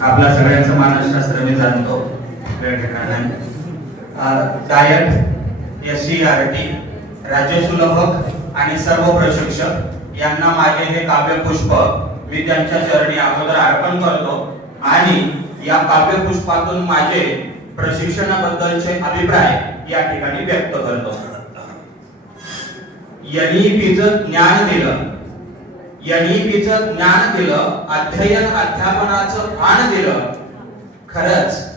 नंतर मी जाणतो. वेळ घेणार DIET S C R T राज्य सुलभक आणि सर्व प्रशिक्षक यांना माझे हे काव्यपुष्प मी त्यांच्या चरणी अगोदर अर्पण करतो आणि या काव्यपुष्पातून माझे प्रशिक्षणाबद्दलचे अभिप्राय या ठिकाणी व्यक्त करतो. एनईपीचं ज्ञान दिलं. एनईपीचं ज्ञान दिलं अध्ययन अध्यापनाचं भान दिलं. खरंच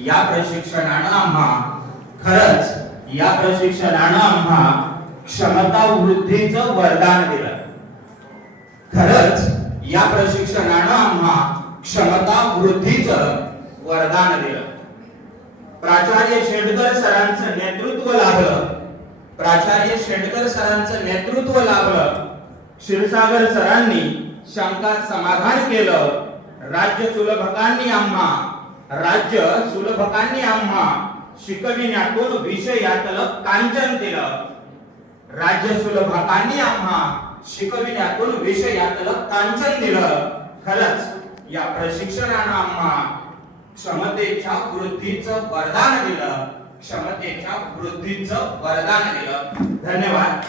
या प्रशिक्षणानं आम्हा खरंच या प्रशिक्षणानं आम्हा क्षमता वृद्धीचं वरदान दिलं. खरंच या प्रशिक्षणानं आम्हा क्षमता वृद्धीचं वरदान दिलं. प्राचार्य शेडकर सरांचं नेतृत्व लाभलं. प्राचार्य शेंडकर सरांचं नेतृत्व लाभलं. क्षीरसागर सरांनी शंका समाधान केलं. राज्य सुलभकांनी आम्हा राज्य सुलभकांनी आम्हा शिकविण्यातून विषयातल कांचन केलं. राज्य सुलभकांनी आम्हा शिकविण्यातून विषयातलं कांचन दिलं. खरंच या प्रशिक्षणानं आम्हा क्षमतेच्या वृद्धीचं वरदान दिलं. क्षमतेच्या वृद्धीचं वरदान दिलं. धन्यवाद.